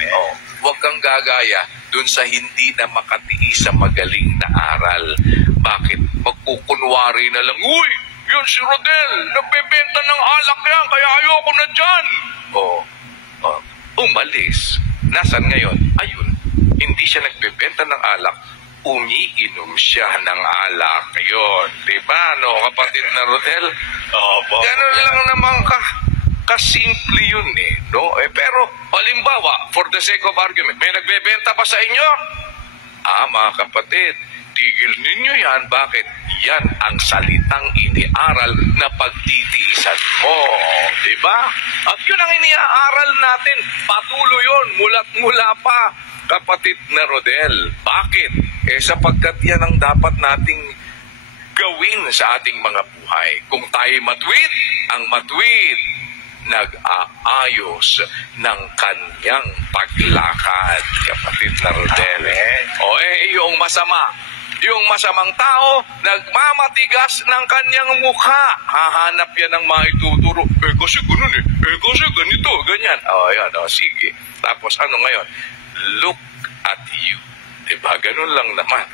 Amen. Oh, huwag kang gagaya dun sa hindi na makatiis sa magaling na aral. Bakit? Magkukunwari na lang, uy, yun si Rodel, nagbebenta ng alak yan, kaya ayoko na dyan. Umalis. Nasaan ngayon? Ayun, hindi siya nagbebenta ng alak, umiinom siya ng alak. Yun, diba, no, kapatid na Rodel? Ganun lang naman kasimple yun eh, no? Pero, halimbawa, for the sake of argument, may nagbebenta pa sa inyo? Mga kapatid, tigil ninyo yan. Bakit? Yan ang salitang iniaral na pagtitiisan mo. Diba? At yun ang iniaaral natin. Patuloy yun, mula pa, kapatid na Rodel. Bakit? Sapagkat yan ang dapat nating gawin sa ating mga buhay. Kung tayo matuwid, ang matuwid nag-aayos ng kanyang paglakad, kapatid na Rodel. Yung masamang tao, nagmamatigas ng kanyang mukha. Hahanap yan ng maituturo. Kasi ganun kasi ganito, ganyan. Sige. Tapos ano ngayon? Look at you. Diba? Ganun lang naman.